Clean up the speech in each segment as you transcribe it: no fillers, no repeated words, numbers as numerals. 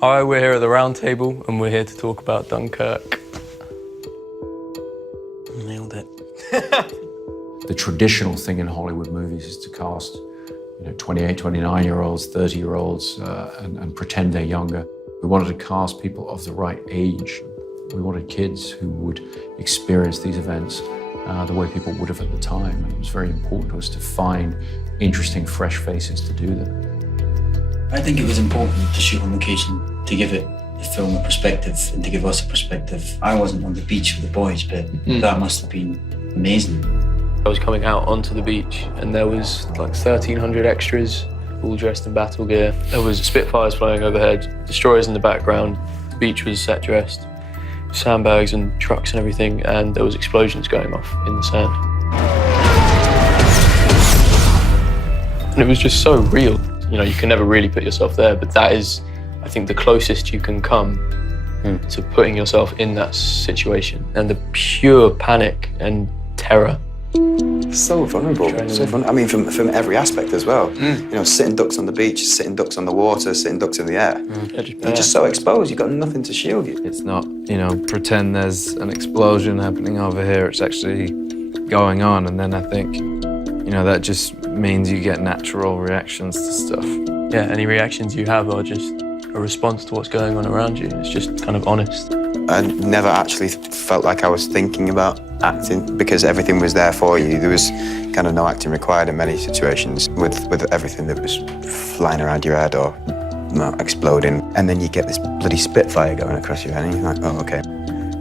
Hi, we're here at the round table and we're here to talk about Dunkirk. Nailed it. The traditional thing in Hollywood movies is to cast 28, 29-year-olds, 30-year-olds and pretend they're younger. We wanted to cast people of the right age. We wanted kids who would experience these events the way people would have at the time. And it was very important to us to find interesting, fresh faces to do that. I think it was important to shoot on location, to give the film a perspective and to give us a perspective. I wasn't on the beach with the boys, but that must have been amazing. I was coming out onto the beach and there was like 1,300 extras, all dressed in battle gear. There was Spitfires flying overhead, destroyers in the background. The beach was set dressed, sandbags and trucks and everything, and there was explosions going off in the sand. And it was just so real. You can never really put yourself there, but that is, I think, the closest you can come to putting yourself in that situation. And the pure panic and terror. So vulnerable, so vulnerable. I mean, from every aspect as well. Sitting ducks on the beach, sitting ducks on the water, sitting ducks in the air. You're just so exposed, you've got nothing to shield you. It's not, pretend there's an explosion happening over here. It's actually going on. And then I think, that just means you get natural reactions to stuff. Yeah, any reactions you have are just a response to what's going on around you. It's just kind of honest. I never actually felt like I was thinking about acting because everything was there for you. There was kind of no acting required in many situations with everything that was flying around your head or exploding. And then you get this bloody Spitfire going across your head and you're like, oh, okay.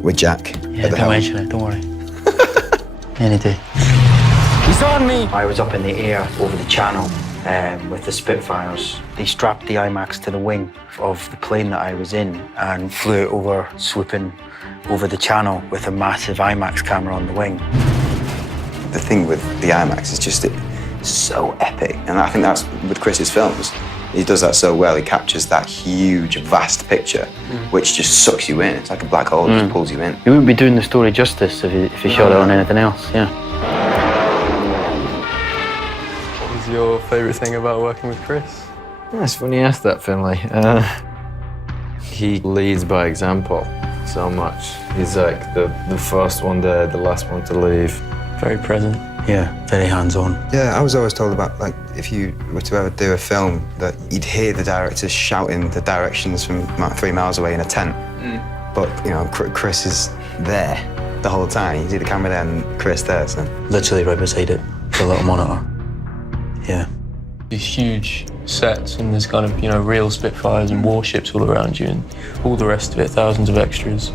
With Jack at the helm. Mention it, don't worry. Any day. He's on me! I was up in the air over the channel with the Spitfires. They strapped the IMAX to the wing of the plane that I was in and flew it over, swooping over the channel with a massive IMAX camera on the wing. The thing with the IMAX is just it's so epic. And I think that's with Chris's films. He does that so well. He captures that huge, vast picture, which just sucks you in. It's like a black hole, just pulls you in. You wouldn't be doing the story justice if you shot it on anything else, yeah. What was your favourite thing about working with Chris? It's funny you asked that, Finlay. He leads by example so much. He's like the first one there, the last one to leave. Very present. Yeah, very hands-on. Yeah, I was always told about, if you were to ever do a film, that you'd hear the director shouting the directions from 3 miles away in a tent. But, Chris is there the whole time. You see the camera there and Chris there, so. Literally right beside it, the little monitor. Yeah. These huge sets and there's kind of, real Spitfires and warships all around you and all the rest of it, thousands of extras.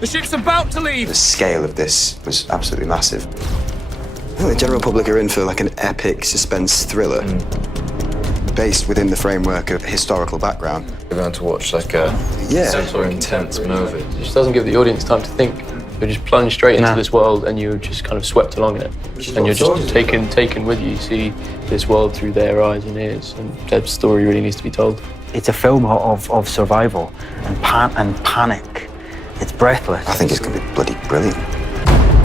The ship's about to leave! The scale of this was absolutely massive. I think the general public are in for an epic suspense thriller based within the framework of historical background. You're going to watch a super intense movie. It just doesn't give the audience time to think. You're just plunged straight into this world and you're just kind of swept along in it. And you're just taken with you. You see this world through their eyes and ears, and their story really needs to be told. It's a film of survival and panic. It's breathless. I think it's going to be bloody brilliant.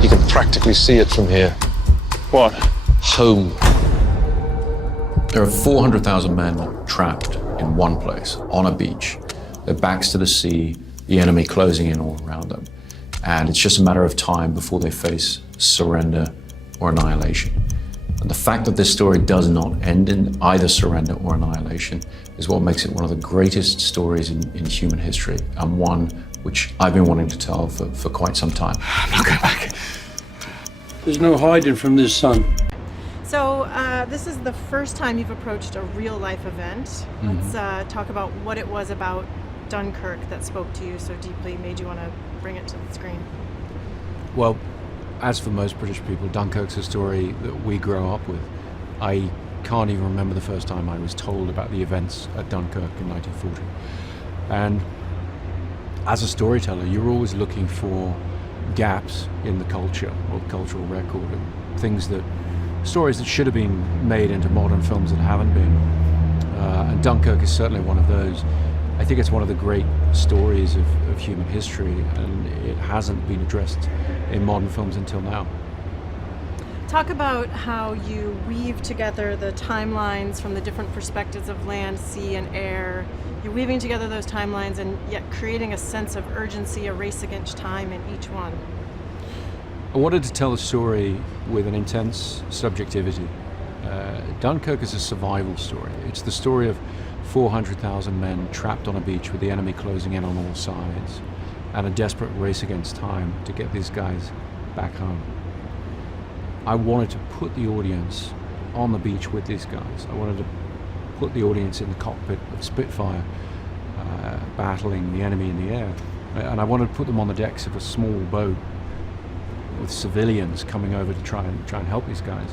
You can practically see it from here. What? Home. There are 400,000 men trapped in one place, on a beach. Their backs to the sea, the enemy closing in all around them. And it's just a matter of time before they face surrender or annihilation. And the fact that this story does not end in either surrender or annihilation is what makes it one of the greatest stories in human history, and one which I've been wanting to tell for quite some time. I'm not going back. There's no hiding from this sun. So this is the first time you've approached a real-life event. Let's talk about what it was about Dunkirk that spoke to you so deeply, made you want to bring it to the screen. Well, as for most British people, Dunkirk's a story that we grow up with. I can't even remember the first time I was told about the events at Dunkirk in 1940. And as a storyteller, you're always looking for gaps in the culture or the cultural record, and stories that should have been made into modern films that haven't been. And Dunkirk is certainly one of those. I think it's one of the great stories of human history, and it hasn't been addressed in modern films until now. Talk about how you weave together the timelines from the different perspectives of land, sea, and air. You're weaving together those timelines and yet creating a sense of urgency, a race against time in each one. I wanted to tell a story with an intense subjectivity. Dunkirk is a survival story. It's the story of 400,000 men trapped on a beach with the enemy closing in on all sides, and a desperate race against time to get these guys back home. I wanted to put the audience on the beach with these guys. I wanted to put the audience in the cockpit of Spitfire, battling the enemy in the air. And I wanted to put them on the decks of a small boat with civilians coming over to try and help these guys.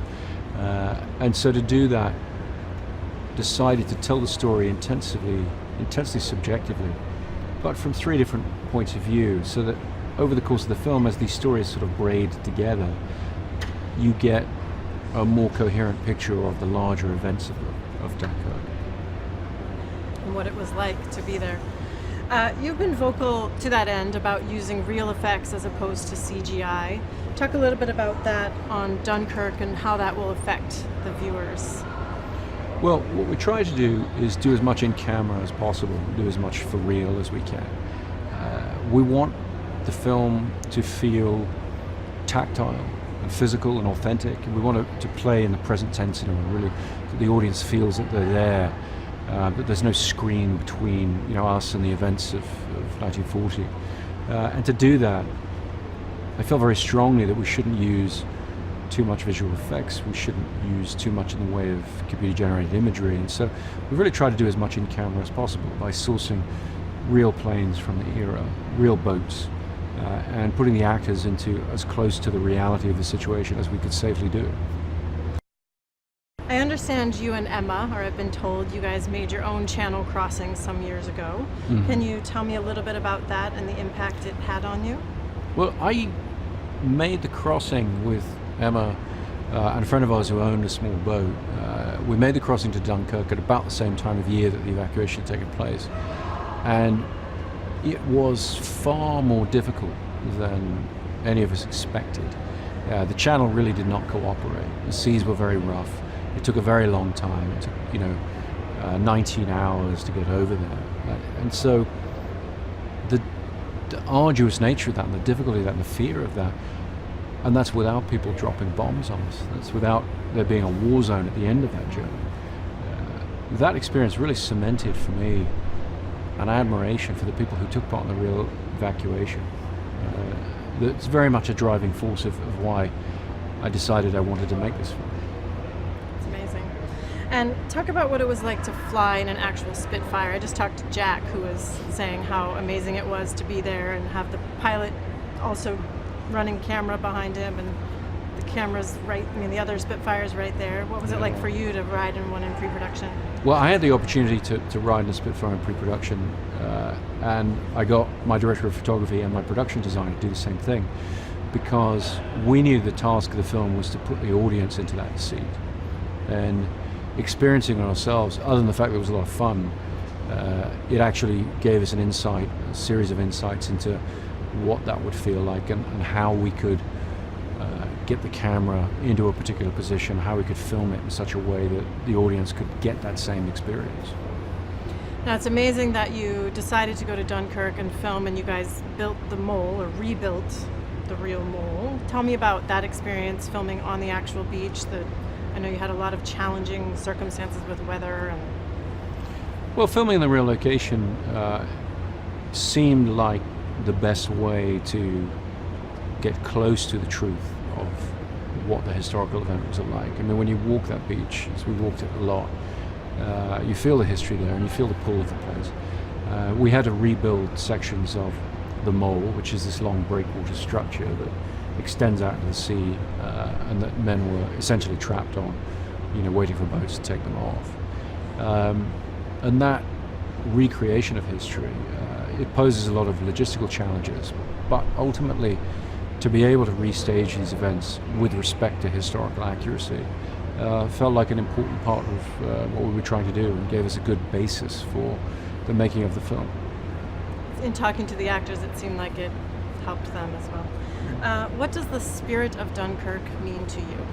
And so to do that, decided to tell the story intensely subjectively, but from three different points of view, so that over the course of the film, as these stories sort of braid together, you get a more coherent picture of the larger events of Dunkirk. And what it was like to be there. You've been vocal to that end about using real effects as opposed to CGI. Talk a little bit about that on Dunkirk and how that will affect the viewers. Well, what we try to do is do as much in camera as possible, do as much for real as we can. We want the film to feel tactile and physical and authentic, and we want it to play in the present tense in a way, really, that the audience feels that they're there, that there's no screen between us and the events of 1940. And to do that, I felt very strongly that we shouldn't use too much visual effects, we shouldn't use too much in the way of computer-generated imagery, and so we really try to do as much in camera as possible by sourcing real planes from the era, real boats, and putting the actors into as close to the reality of the situation as we could safely do. I understand you and Emma, or I've been told you guys made your own channel crossing some years ago. Mm-hmm. Can you tell me a little bit about that and the impact it had on you? Well, I made the crossing with Emma and a friend of ours who owned a small boat. We made the crossing to Dunkirk at about the same time of year that the evacuation had taken place. And it was far more difficult than any of us expected. The channel really did not cooperate. The seas were very rough. It took a very long time. It took, 19 hours to get over there. And so the arduous nature of that, and the difficulty of that, and the fear of that, and that's without people dropping bombs on us. That's without there being a war zone at the end of that journey. That experience really cemented for me an admiration for the people who took part in the real evacuation. That's very much a driving force of why I decided I wanted to make this film. It's amazing. And talk about what it was like to fly in an actual Spitfire. I just talked to Jack, who was saying how amazing it was to be there and have the pilot also running camera behind him, and the camera's right, the other Spitfire's right there. What was it like for you to ride in one in pre-production? Well, I had the opportunity to ride in a Spitfire in pre-production, and I got my director of photography and my production designer to do the same thing, because we knew the task of the film was to put the audience into that seat. And experiencing it ourselves, other than the fact that it was a lot of fun, it actually gave us a series of insights into what that would feel like, and how we could get the camera into a particular position, how we could film it in such a way that the audience could get that same experience. Now, it's amazing that you decided to go to Dunkirk and film, and you guys built the mole, or rebuilt the real mole. Tell me about that experience filming on the actual beach. I know you had a lot of challenging circumstances with weather. Well, filming in the real location seemed like the best way to get close to the truth of what the historical event was like. I mean, when you walk that beach, as we walked it a lot, you feel the history there and you feel the pull of the place. We had to rebuild sections of the mole, which is this long breakwater structure that extends out to the sea, and that men were essentially trapped on, waiting for boats to take them off. And that recreation of history, it poses a lot of logistical challenges, but ultimately, to be able to restage these events with respect to historical accuracy felt like an important part of what we were trying to do, and gave us a good basis for the making of the film. In talking to the actors, it seemed like it helped them as well. What does the spirit of Dunkirk mean to you?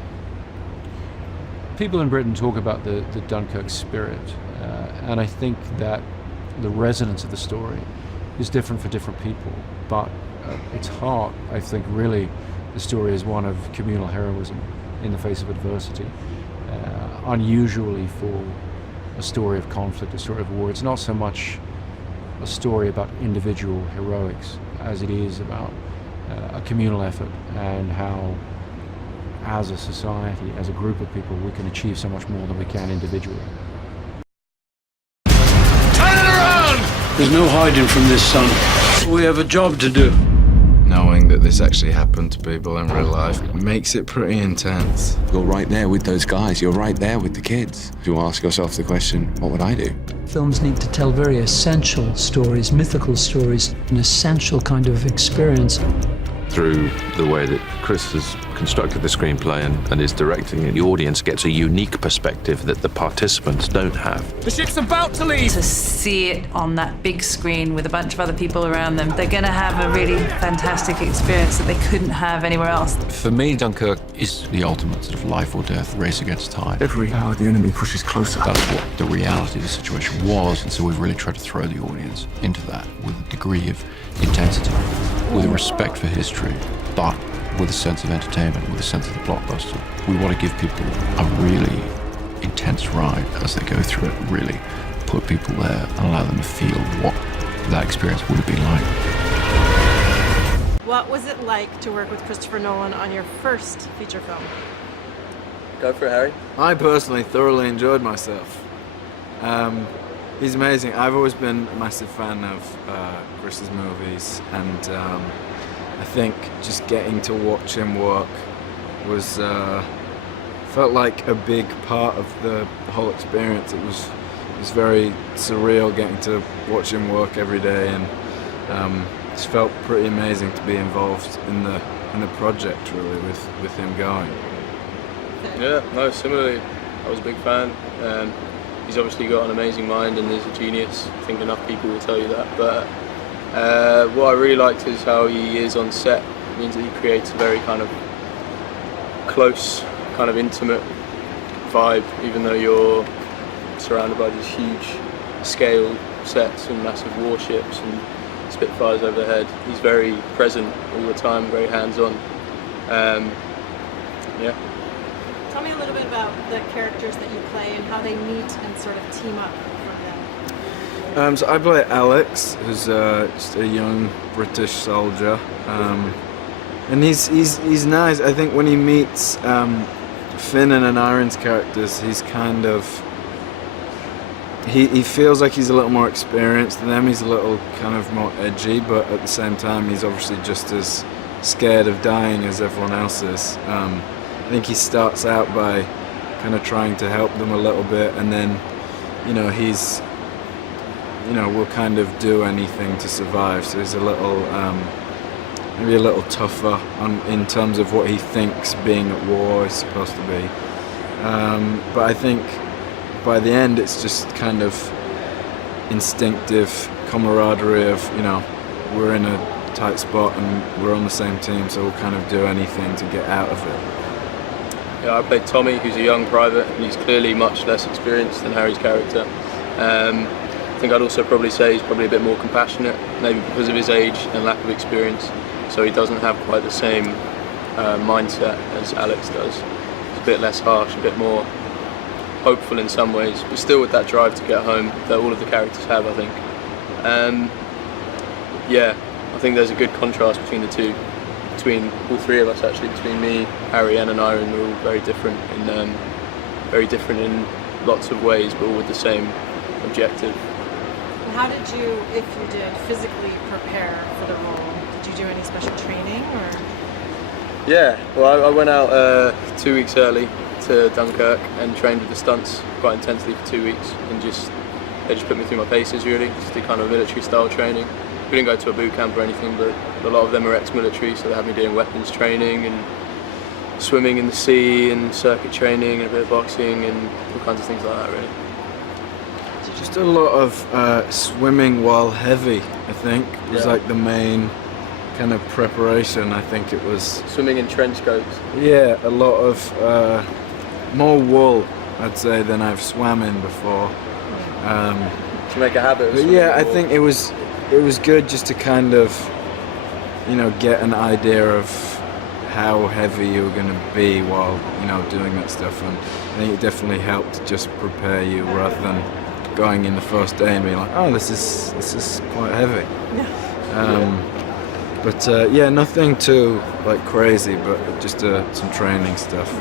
People in Britain talk about the Dunkirk spirit, and I think that the resonance of the story is different for different people, but its heart, I think, really, the story is one of communal heroism in the face of adversity. Unusually for a story of conflict, a story of war, it's not so much a story about individual heroics as it is about a communal effort and how, as a society, as a group of people, we can achieve so much more than we can individually. Turn it around! There's no hiding from this, son. We have a job to do. Knowing that this actually happened to people in real life makes it pretty intense. You're right there with those guys. You're right there with the kids. You ask yourself the question, what would I do? Films need to tell very essential stories, mythical stories, an essential kind of experience. Through the way that Chris has constructed the screenplay and is directing it, the audience gets a unique perspective that the participants don't have. The ship's about to leave! To see it on that big screen with a bunch of other people around them, they're going to have a really fantastic experience that they couldn't have anywhere else. For me, Dunkirk is the ultimate sort of life or death race against time. Every hour the enemy pushes closer. That's what the reality of the situation was, and so we've really tried to throw the audience into that with a degree of intensity, with a respect for history, but with a sense of entertainment, with a sense of the blockbuster. We want to give people a really intense ride as they go through it, really put people there and allow them to feel what that experience would have been like. What was it like to work with Christopher Nolan on your first feature film? Go for it, Harry. I personally thoroughly enjoyed myself. He's amazing. I've always been a massive fan of Chris's movies, and I think just getting to watch him work was felt like a big part of the whole experience. It was very surreal getting to watch him work every day, and it felt pretty amazing to be involved in the project, really, with him going. Yeah, no, similarly, I was a big fan. He's obviously got an amazing mind and is a genius. I think enough people will tell you that. But what I really liked is how he is on set. It means that he creates a very kind of close, kind of intimate vibe, even though you're surrounded by these huge scale sets and massive warships and Spitfires overhead. He's very present all the time, very hands-on. Yeah. Tell me a little bit about the characters that you play and how they meet and sort of team up for them. So I play Alex, who's just a young British soldier, and he's nice. I think when he meets Finn and Anarin's characters, he's kind of he feels like he's a little more experienced than them. He's a little kind of more edgy, but at the same time, he's obviously just as scared of dying as everyone else is. I think he starts out by kind of trying to help them a little bit, and then, he's, will kind of do anything to survive. So he's a little, maybe a little tougher in terms of what he thinks being at war is supposed to be. But I think by the end, it's just kind of instinctive camaraderie of, we're in a tight spot and we're on the same team, so we'll kind of do anything to get out of it. Yeah, I played Tommy, who's a young private, and he's clearly much less experienced than Harry's character. I think I'd also probably say he's probably a bit more compassionate, maybe because of his age and lack of experience, so he doesn't have quite the same mindset as Alex does. He's a bit less harsh, a bit more hopeful in some ways, but still with that drive to get home that all of the characters have, I think. Yeah, I think there's a good contrast between the two. Between all three of us, actually, between me, Harry, and Anarin, we're all very different in lots of ways, but all with the same objective. And how did you, if you did, physically prepare for the role? Did you do any special training, or? Yeah, well, I went out 2 weeks early to Dunkirk and trained with the stunts quite intensely for 2 weeks, and they just put me through my paces, really, just did kind of military style training. We didn't go to a boot camp or anything, but a lot of them are ex-military, so they had me doing weapons training and swimming in the sea and circuit training and a bit of boxing and all kinds of things like that, really. Just a lot of swimming while heavy, I think, was like the main kind of preparation. I think it was Swimming in trench coats. a lot of more wool, I'd say, than I've swam in before. To make a habit of But swimming yeah, I more. think it was good just to kind of, get an idea of how heavy you were going to be while, doing that stuff. And I think it definitely helped to just prepare you rather than going in the first day and being like, oh, this is quite heavy. But nothing too like crazy, but just some training stuff.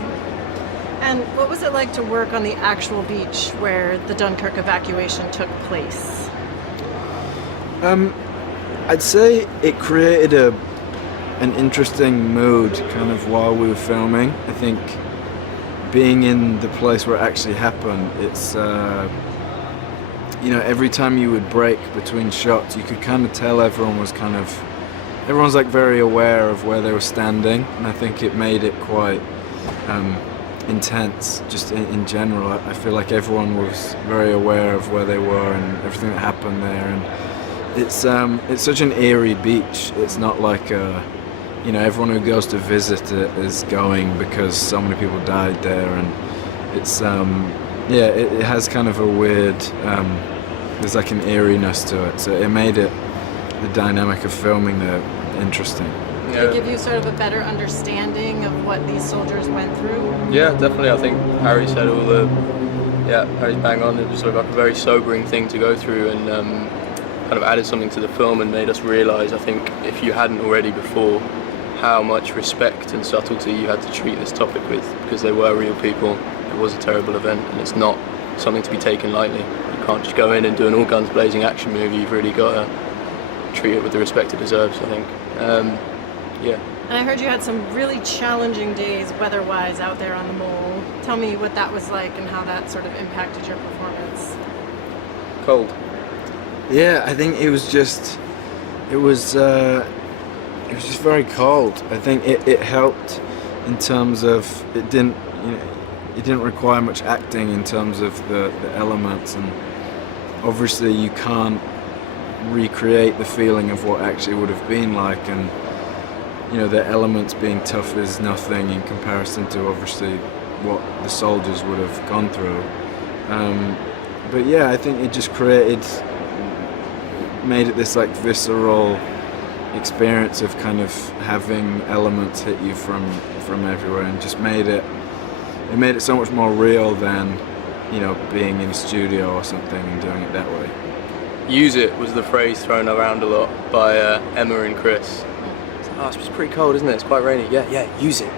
And what was it like to work on the actual beach where the Dunkirk evacuation took place? I'd say it created an interesting mood kind of while we were filming. I think being in the place where it actually happened, it's every time you would break between shots, you could kind of tell everyone's like very aware of where they were standing, and I think it made it quite intense just in general. I feel like everyone was very aware of where they were and everything that happened there, and it's such an eerie beach. It's not like everyone who goes to visit it is going because so many people died there, and it's it has kind of a weird there's like an eeriness to it, so it made the dynamic of filming there interesting. Did it give you sort of a better understanding of what these soldiers went through? Yeah, definitely. I think Harry said Harry's bang on. It was sort of like a very sobering thing to go through, and kind of added something to the film and made us realise, I think, if you hadn't already before, how much respect and subtlety you had to treat this topic with, because they were real people. It was a terrible event, and it's not something to be taken lightly. You can't just go in and do an all guns blazing action movie. You've really got to treat it with the respect it deserves, I think. And I heard you had some really challenging days weather-wise out there on the mole. Tell me what that was like and how that sort of impacted your performance. Cold. Yeah, I think it was just very cold. I think it helped in terms of it didn't require much acting in terms of the elements, and obviously you can't recreate the feeling of what actually would have been like, and the elements being tough is nothing in comparison to obviously what the soldiers would have gone through. But yeah, I think it just made it this like visceral experience of kind of having elements hit you from everywhere, and just made it so much more real than being in a studio or something and doing it that way. Use it was the phrase thrown around a lot by Emma and Chris. It's pretty cold, isn't it? It's quite rainy. Yeah, use it.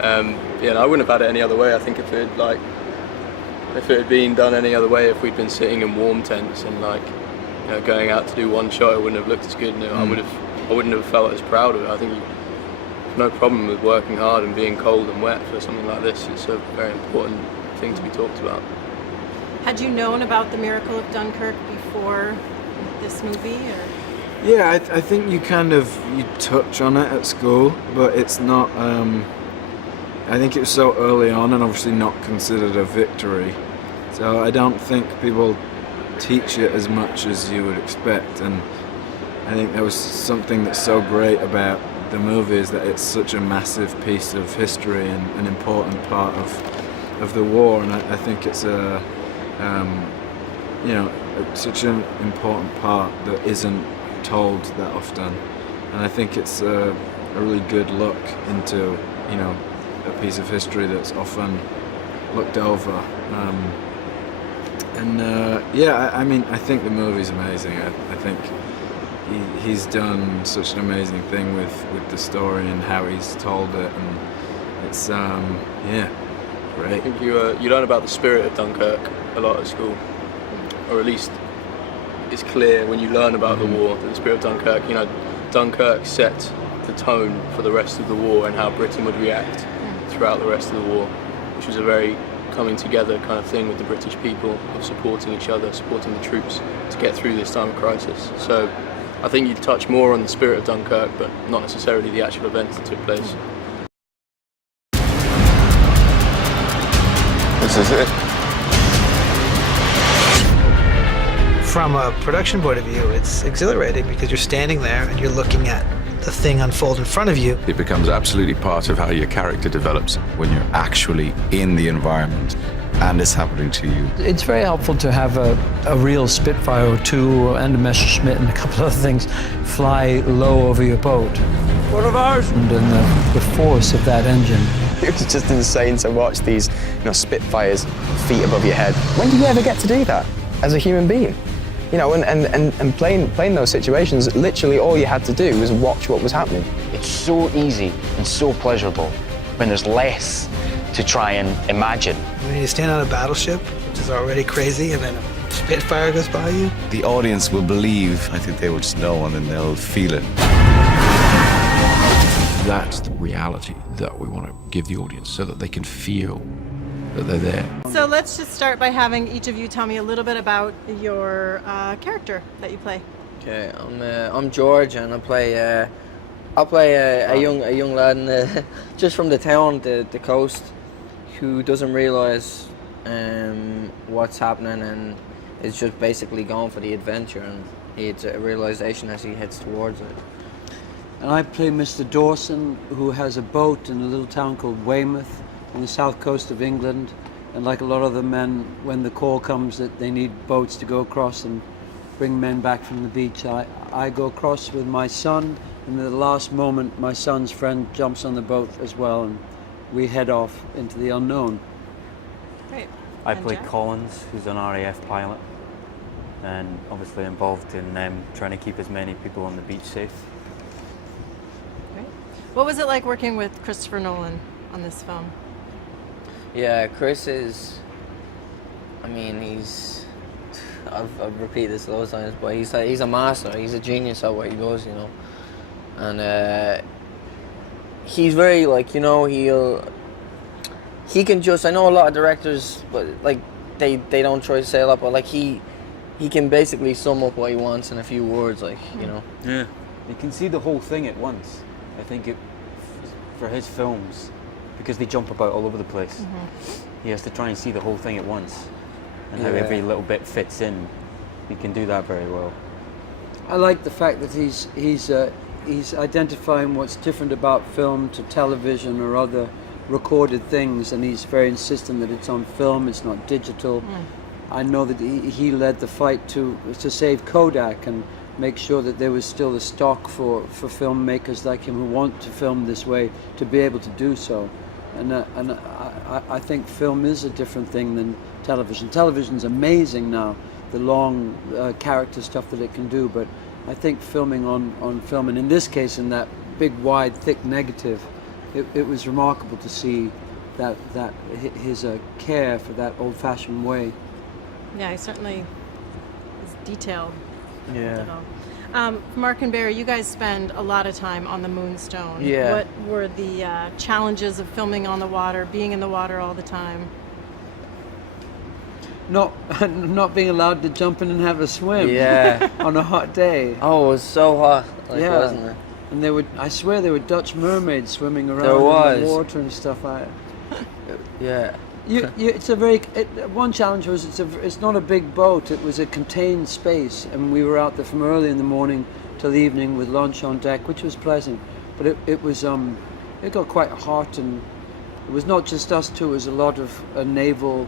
And I wouldn't have had it any other way. I think if it had been done any other way, if we'd been sitting in warm tents and going out to do one shot, it wouldn't have looked as good. I wouldn't have felt as proud of it. I think no problem with working hard and being cold and wet for something like this. It's a very important thing to be talked about. Had you known about the miracle of Dunkirk before this movie, or? Yeah, I think you touch on it at school, but it's not. I think it was so early on, and obviously not considered a victory. So I don't think people teach it as much as you would expect, and I think there was something that's so great about the movie is that it's such a massive piece of history and an important part of the war, and I think it's such an important part that isn't told that often, and I think it's a really good look into a piece of history that's often looked over. I think the movie's amazing. I think he's done such an amazing thing with the story and how he's told it, and it's great. I think you learn about the spirit of Dunkirk a lot at school, or at least it's clear when you learn about the war that the spirit of Dunkirk, Dunkirk set the tone for the rest of the war and how Britain would react throughout the rest of the war, which was a very coming together kind of thing with the British people, of supporting each other, supporting the troops to get through this time of crisis. So I think you touch more on the spirit of Dunkirk, but not necessarily the actual events that took place. This is it. From a production point of view, it's exhilarating because you're standing there and you're looking at the thing unfold in front of you. It becomes absolutely part of how your character develops. When you're actually in the environment and it's happening to you. It's very helpful to have a real Spitfire or two and a Messerschmitt and a couple of things fly low over your boat. One of ours! And then the force of that engine. It was just insane to watch these, Spitfires feet above your head. When do you ever get to do that as a human being? And playing those situations, literally all you had to do was watch what was happening. It's so easy and so pleasurable when there's less to try and imagine. When you stand on a battleship, which is already crazy, and then a Spitfire goes by you. The audience will believe. I think they will just know and then they'll feel it. That's the reality that we want to give the audience so that they can feel that they're there. So let's just start by having each of you tell me a little bit about your character that you play. Okay, I'm George, and I play a young lad just from the town, the coast, who doesn't realise what's happening and is just basically going for the adventure, and it's a realisation as he heads towards it. And I play Mr. Dawson, who has a boat in a little town called Weymouth on the south coast of England. And like a lot of the men, when the call comes that they need boats to go across and bring men back from the beach, I go across with my son, and at the last moment my son's friend jumps on the boat as well, and we head off into the unknown. Great. I play Collins, who's an RAF pilot, and obviously involved in trying to keep as many people on the beach safe. Great. What was it like working with Christopher Nolan on this film? Yeah, Chris is, I've repeated this loads of times, but he's a master, he's a genius at what he does, and he's very, he can just, I know a lot of directors, but they don't try to say a lot, but he can basically sum up what he wants in a few words, Yeah, you can see the whole thing at once. I think for his films, because they jump about all over the place, he has to try and see the whole thing at once, and how every little bit fits in. He can do that very well. I like the fact that he's identifying what's different about film to television or other recorded things, and he's very insistent that it's on film, it's not digital. I know that he led the fight to save Kodak and make sure that there was still a stock for filmmakers like him who want to film this way to be able to do so. And I think film is a different thing than television. Television's amazing now, the long character stuff that it can do, but I think filming on film, and in this case in that big, wide, thick negative, it was remarkable to see that his care for that old-fashioned way. Yeah, he certainly is detailed. Yeah. Mark and Barry, you guys spend a lot of time on the Moonstone. Yeah. What were the challenges of filming on the water, being in the water all the time? Not being allowed to jump in and have a swim. Yeah. On a hot day. Oh, it was so hot, wasn't it? And I swear there were Dutch mermaids swimming around in the water and stuff. Yeah. One challenge was it's not a big boat. It was a contained space, and we were out there from early in the morning till the evening with lunch on deck, which was pleasant. But it got quite hot, and it was not just us two. It was a lot of naval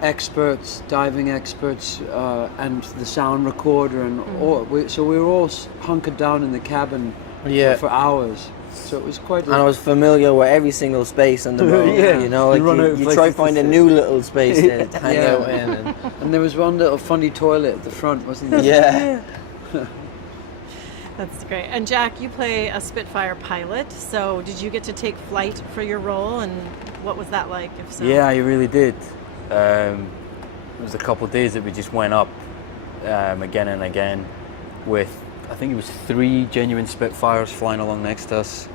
experts, diving experts, and the sound recorder, and so we were all hunkered down in the cabin for hours. So it was quite. And I was familiar with every single space in the boat. You try to find a new little space to hang out in. And there was one little funny toilet at the front, wasn't there? Yeah. That's great. And Jack, you play a Spitfire pilot. So did you get to take flight for your role, and what was that like? If so. Yeah, I really did. It was a couple of days that we just went up again and again with, I think it was 3 genuine Spitfires flying along next to us,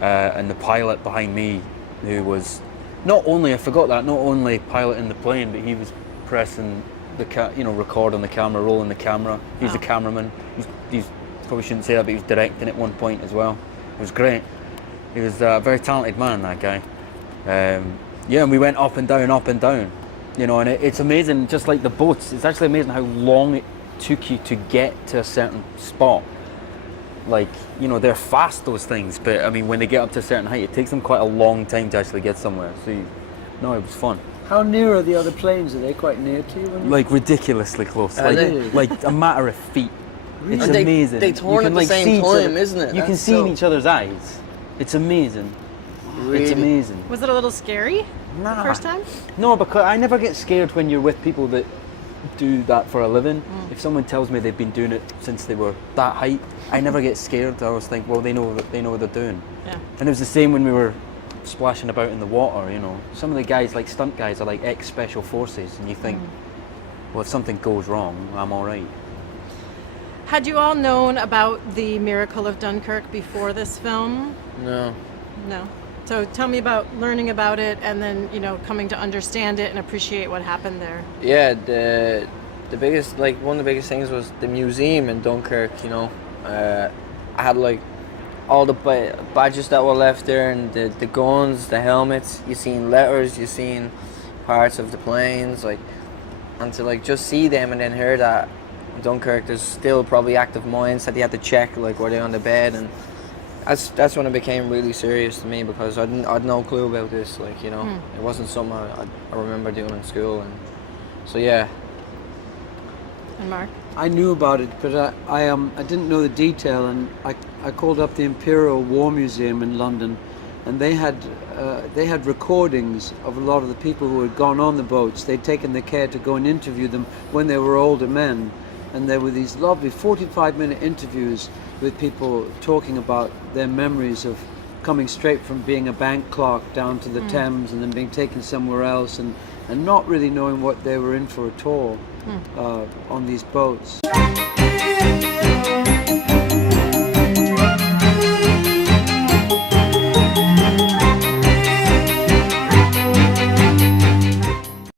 and the pilot behind me, who was not only piloting the plane, but he was pressing the record on the camera, rolling the camera. He's the cameraman. He's probably shouldn't say that, but he was directing at one point as well. It was great. He was a very talented man, that guy. And we went up and down, You know, and it's amazing, just like the boats, it's actually amazing how long it took you to get to a certain spot. Like, you know, they're fast, those things, but I mean, when they get up to a certain height, it takes them quite a long time to actually get somewhere. So, no, it was fun. How near are the other planes? Are they quite near to you? When you... Like, ridiculously close. Like a matter of feet. It's And amazing. They turn at the like, same see each time, other. isn't it? You can That's see in so- each other's eyes. It's amazing. Really? It's amazing. Was it a little scary the first time? No, because I never get scared when you're with people that do that for a living. If someone tells me they've been doing it since they were that height, I never get scared. I always think, well, they know what they're doing. Yeah. And it was the same when we were splashing about in the water, you know. Some of the guys, like stunt guys, are like ex-special forces, and you think, well, if something goes wrong, I'm all right. Had you all known about the miracle of Dunkirk before this film? No. No. So tell me about learning about it and then, you know, coming to understand it and appreciate what happened there. Yeah, the biggest, like, one of the biggest things was the museum in Dunkirk, you know. I had, like, all the badges that were left there and the guns, the helmets. You seen letters, you seen parts of the planes, like, and to, like, just see them and then hear that in Dunkirk there's still probably active mines that you had to check, like, were they on the bed, and that's when it became really serious to me, because I'd no clue about this, like, you know. It wasn't something I remember doing in school, and so yeah. And Mark? I knew about it, but I didn't know the detail, and I called up the Imperial War Museum in London, and they had recordings of a lot of the people who had gone on the boats. They'd taken the care to go and interview them when they were older men, and there were these lovely 45-minute interviews with people talking about their memories of coming straight from being a bank clerk down to the Thames and then being taken somewhere else, and not really knowing what they were in for at all on these boats.